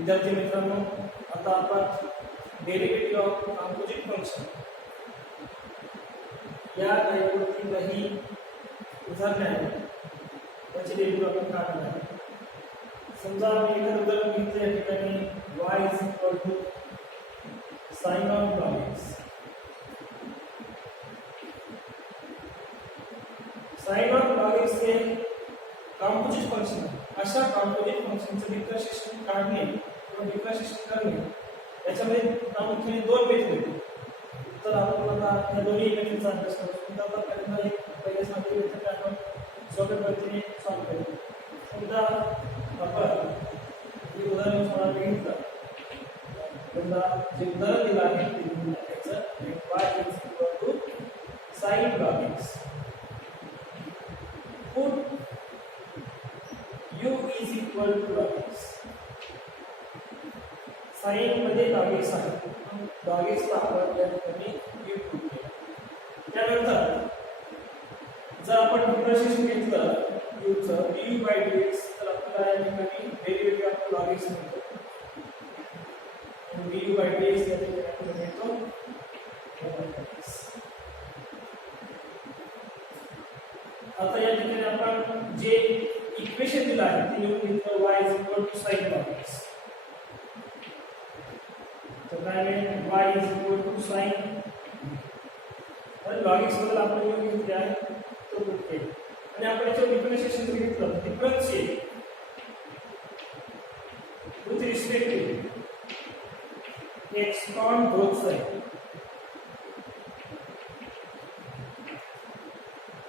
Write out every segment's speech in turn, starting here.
विद्यार्थी मित्रांनो, आता आपण डेरिव्हेटिव्ह ऑफ कॉम्पोजिट फंक्शन या टाइपवरती काही उदाहरणे आहेत त्याची डेरिव्हेटिव्ह आपण काढणार आहे. समजा मी एखादं उदाहरण घेतलं या ठिकाणी y sin of x. sin of x हे कॉम्पोजिट फंक्शन आहे. अशा कॉम्पोजिट फंक्शनचं डिफरन्शिएशन काढणे किंवा डिफरन्शिएशन करणे याच्यामध्ये प्रामुख्याने दोन मेथड आहेत. तर आपण आता या दोन्ही मेथडचा अभ्यास करू. आता पहिल्यांदा एक पहिले सांगितले मेथड आपण सोप्या पद्धतीने सॉल्व्ह करू. समजा आपण हे उदाहरण सोडवलं घेतलं. समजा जे उदाहरण दिलं आहे ते लिहून टाकायचं. y sin log x. Put u is equal to log x. sin मध्ये log x आहे. log x ला आपण या ठिकाणी u पुट केला. त्यानंतर जर आपण डिफरन्शिएशन घेतलं u चं du/dx तर आपल्याला या ठिकाणी डेरिव्हेटिव्ह ऑफ log x मिळतो. du/dx या ठिकाणी आपल्याला मिळतो आता या ठिकाणी आपण जे इक्वेशन दिलं आहे ते लिहून घेतलं y sin log x. तर काय मिळेल y sin तर log x बद्दल आपण लिहून घेतले आहे तो पुट केला. आणि आपण याचं डिफरन्शिएशन घेतलं differentiate with respect to x on both sides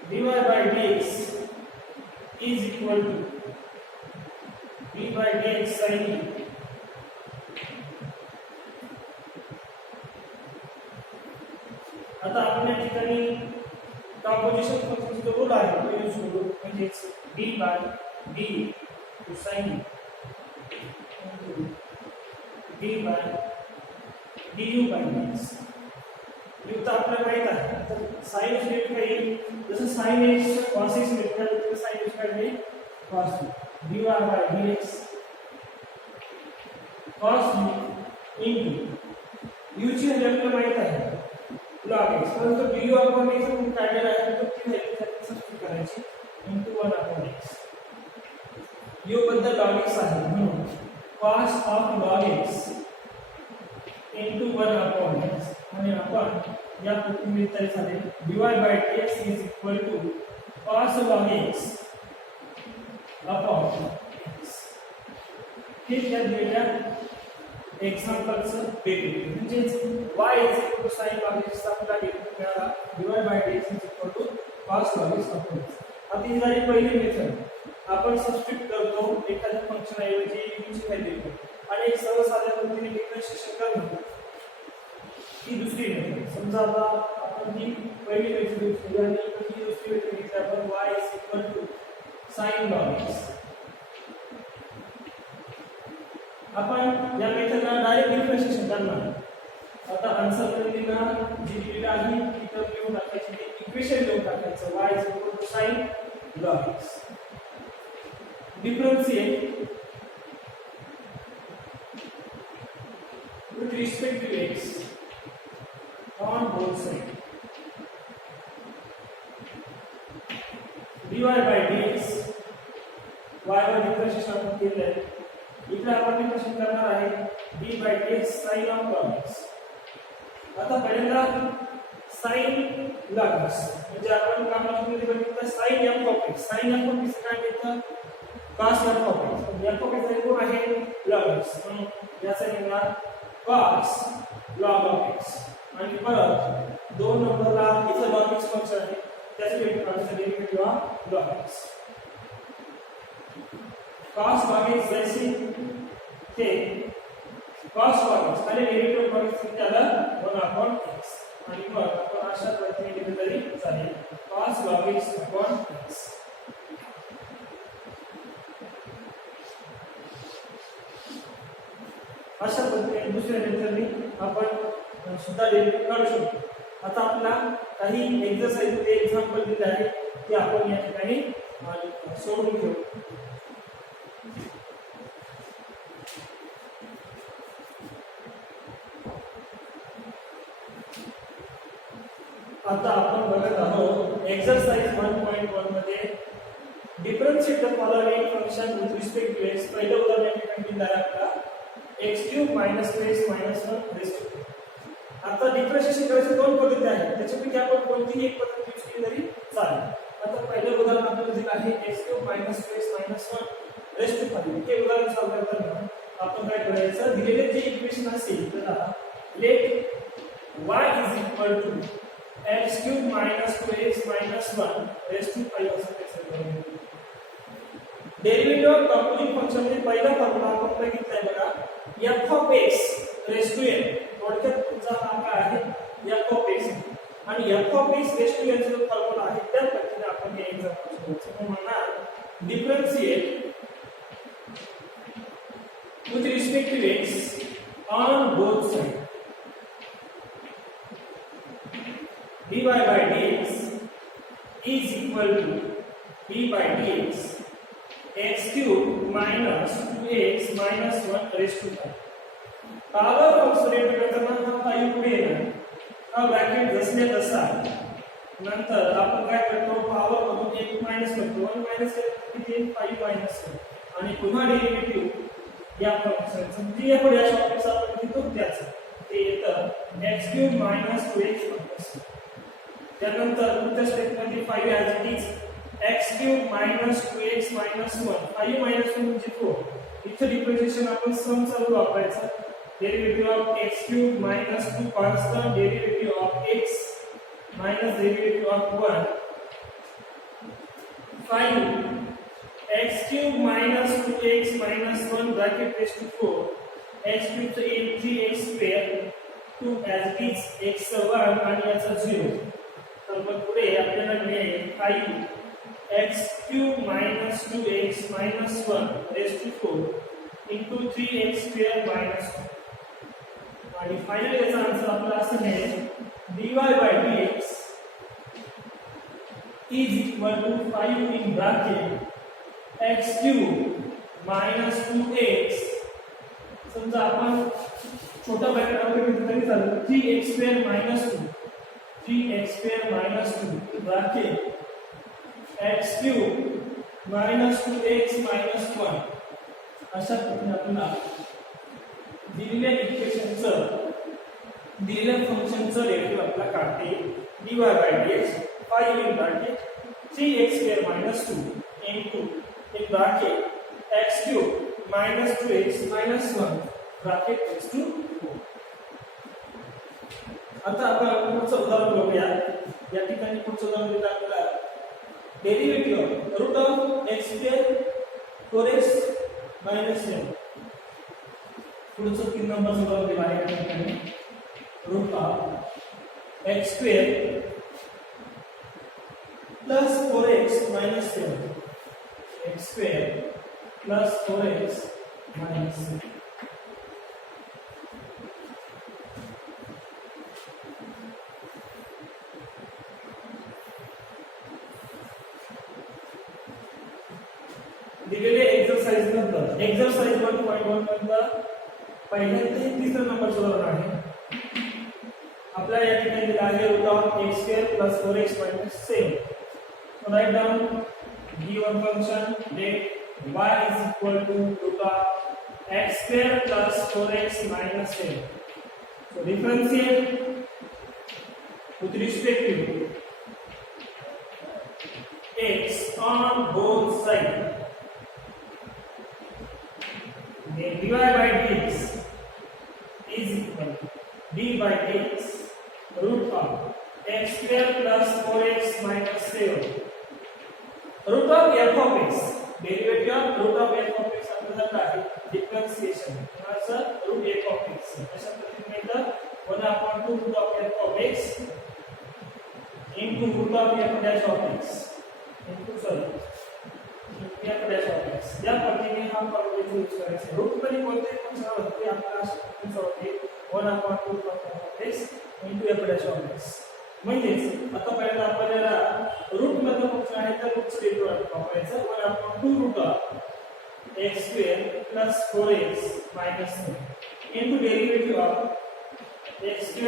dy/dx is equal to d/dx sin u. आता आपण या ठिकाणी कॉम्पोजिशन फंक्शनचा जो रूल आहे तो यूज करू. म्हणजे d/d to sin d/du/dx. युक्त आपल्याला माहित आहे. तर sin x काही जसं sin x cos x मिळतं तर sin x काय मिळेल cos dy/dx cos into u ची व्हॅल्यू आपल्याला माहित आहे log x. परंतु du/x आपण काढलेला आहे तर ती व्हॅल्यू सबस्टिट्यूट करायची into 1/x. u बद्दल log x आहे म्हणून cos of log x into 1/x. आणि आपण या पद्धतीने तयार झाले dy/dx is equal to cos log x upon x. हे त्या दिलेल्या एक्झाम्पलचं डेरिव्हेटिव्ह म्हणजे y is equal to sin log x आपला डेरिव्हेटिव्ह मिळाला dy/dx is equal to cos log x upon x. आता ही झाली पहिली मेथड. आपण सबस्टिट्यूट करतो एखाद्या फंक्शन ऐवजी u ची व्हॅल्यू आणि एक सर्वसाधारण पद्धतीने डिफरन्शिएशन करणं ही दुसरी मेथड. समजा आता आपण ही पहिली मेथड यूज केली आणि ही दुसरी मेथड घेतली आपण y is equal to sin log x. आपण या मेथडला डायरेक्ट डिफरन्शिएशन करणार. आता आन्सर कडीला जी दिलेली आहे ती टर्म लिहून टाकायची. ते इक्वेशन लिहून टाकायचं y is equal to sin log x. Differentiate with respect to x on both sides dy/dx y वर डिफरन्शिएशन आपण केले आहे. इकडे आपण डिफरन्शिएशन करणार आहे d/dx sin of log x. आता पहिल्यांदा sin log x म्हणजे आपण कॉम्पोजिट मध्ये बघितलं sin f of x. sin f of x काय येतं cos f of x. f of x कोण आहे log x. म्हणून याचा येणार cos log of x. आणि परत दोन नंबरला इथं log x फंक्शन आहे त्याचे derivative of log x. cos log x जैसे ते cos log x आणि डेरिव्हेटिव्ह log x त्याला 1/x. आणि मग आपण अशा पद्धतीने लिहिलं तरी चालेल cos log x upon x. अशा पद्धतीने दुसऱ्या मेथडने आपण सुद्धा डेरिव्हेटिव्ह काढू शकतो. आता आपला काही एक्सरसाइज मध्ये एक्झाम्पल दिले आहे ते आपण या ठिकाणी सोडून घेऊ. एक्सरसाइज 1.1 मध्ये differentiate the following function with respect to x. पहिलं उदाहरण या ठिकाणी दिलं आहे आपला x³ - 2x - 1 आता डिफरन्शिएशन करायचे दोन पद्धती आहेत, त्याच्यापैकी आपण कोणतीही एक पद्धत यूज केली तरी चालेल. आता पहिलं उदाहरण आपल्याला दिलं आहे x³ - 2x - 1 हे उदाहरण सॉल्व्ह करताना आपण काय करायचं, दिलेले जे इक्वेशन असेल त्याला लेट y = x³ - 2x - 1 असं त्याचं करूया. डेरिव्हेटिव्ह ऑफ कंपोजिट फंक्शन मध्ये पहिला फॉर्म्युला आपण बघितलाय बघा, f(x)n. थोडक्यात तुमचा हा काय आहे f(x) आणि f(x)n जो फॉर्म्युला आहे त्या पद्धतीने आपण हे एक्झाम्पल सोडवतो. म्हणणार differentiate with respect to x on both sides. dy by dx is equal to d by dx x³ - 2x - 1 power function करताना हा 5 पुढे येणार, हा ब्रॅकेट जसल्या तसा. नंतर आपण काय करतो, पॉवर मधून 1 मायनस करतो, 1 मायनस केल्यानंतर किती 5 मायनस आणि पुन्हा डेरिव्हेटिव्ह या फंक्शनचं जे आपण या टॉपिकचा आपण घेतो त्याचं ते येतं x³ - 2x. त्यानंतर पुढच्या स्टेपमध्ये 5 as it is x³ - 2x - 1 5 - 1 म्हणजे 4. इथे डिफरन्शिएशन आपण सम चालू वापरायचा. Derivative of x³ - 2 constant, derivative of x minus derivative of 1 5 x³ - 2x - 1 bracket raised to 4 x³ चा 3x² 2 as it is x चा 1 आणि याचा 0. तर मग पुढे आपल्याला मिळेल 5 x³ - 2x - 1 raised to 4 into 3x² - 2 आणि फायनल याचा आन्सर आपला असं मिळेल dy by dx is equal to 5 in bracket x³ - 2x. समजा आपण छोटा ब्रॅकेट आपण घेतलं तरी चालेल 3x² - 2 3x² - 2 bracket x³ - 2x - 1 अशा पद्धतीने आपल्याला दिलेल्या इक्वेशनचं दिलेल्या फंक्शनचं डेरिव्हेटिव्ह आपल्याला काढते dy by dx 5 in bracket 3x² - 2 into in bracket x³ - 2x - 1 bracket raised to 4. आता आपण पुढचं उदाहरण बघूया. या ठिकाणी पुढचं उदाहरण दिलं आपल्याला derivative route of x² 4x - 7. पुढचं 3 नंबरचं उदाहरण दिलं आहे. या ठिकाणी root of x² plus 4x minus 7 x² plus 4x minus 7. दिलेले एक्सरसाइज नंतर एक्सरसाइज 1.1 मधला पहिल्या ते तिसऱ्या नंबरचं उदाहरण आहे. आपल्याला या ठिकाणी दिला आहे root of x² plus 4x minus 7. So write down given function let y is equal to root of x² plus 4x minus 7. So differentiate with respect to x on both sides. Then dy by dx is equal to d by dx root of x² plus 4x minus 7. Root of f of x derivative of root of f of x आपल्याला काय differentiation किंवा route f of x अशा पद्धतीने येतं 1/2 root of f of x into root of f dash of x into f dash of x. या पद्धतीने हा formula use करायचा. रूट मध्ये कोणते फंक्शन होते आपल्याला अशा पद्धतीने होते 1/2 root of f of x into f dash of x. म्हणजेच आता पहिल्यांदा आपल्याला रूट मध्ये फंक्शन आहे तर रूटचं डेरिव्हेटिव्ह वापरायचं 1/2 root of x² plus 4x minus 7 into derivative of x²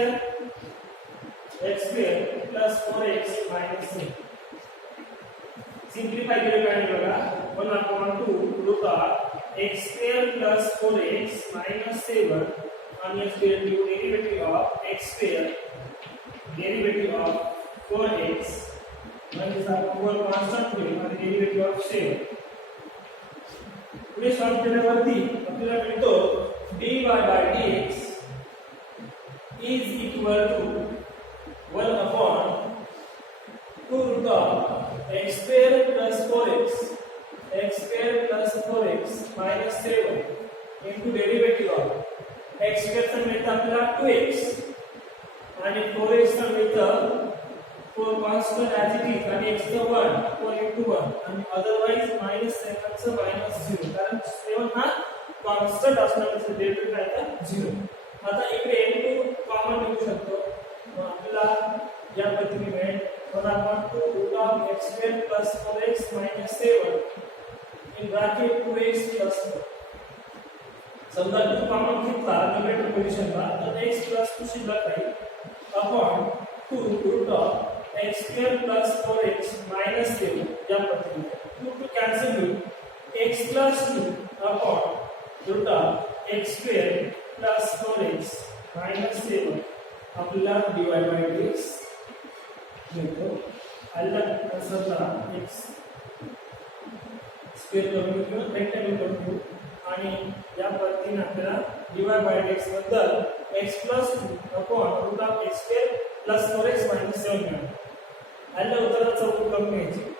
plus 4x minus 7 simplify केलं काय बघा 1/2 root of x square plus 4x minus 7 आणि x square due derivative of x square derivative of 4x म्हणजे आपण constant होईल आणि derivative of 7 पुढे solve केल्यावरती आपल्याला मिळतो dy by dx is equal to 1 upon 2 root of x square plus 4x plus 4x minus 7 into derivative of x square चा मिळतं आपल्याला 2x आणि 4x चा मिळतं 4 constant as it is आणि x चा 1 4 into 1 आणि otherwise -7 चा -0 कारण 7 हा कॉन्स्टंट असणार त्याचा डेरिव्हेटिव्ह काय आहे 0. आता इकडे n2 कॉमन निघू शकतो मग आपल्याला या पद्धतीने मिळेल 1/2 root of x square plus 4x minus 7 in bracket 2x plus 4. समजा 2 कॉमन घेतला न्यूमरेटर पोझिशनला तर x plus 2 शिल्लक राहील upon 2 root of x square plus 4x minus 7 या पद्धतीने 2 to cancel होईल x plus 2 upon root of x square plus 4x minus 7 आपल्याला dy by dx मिळतो. आला असला x स्क्वेअर करून किंवा रेक्टँगल करून घेऊ आणि या पद्धतीने आपल्याला dy by dx बद्दल x plus 2 upon root of x square plus 4x minus 7 मिळालं. आला उत्तराचा चौकट करून घ्यायची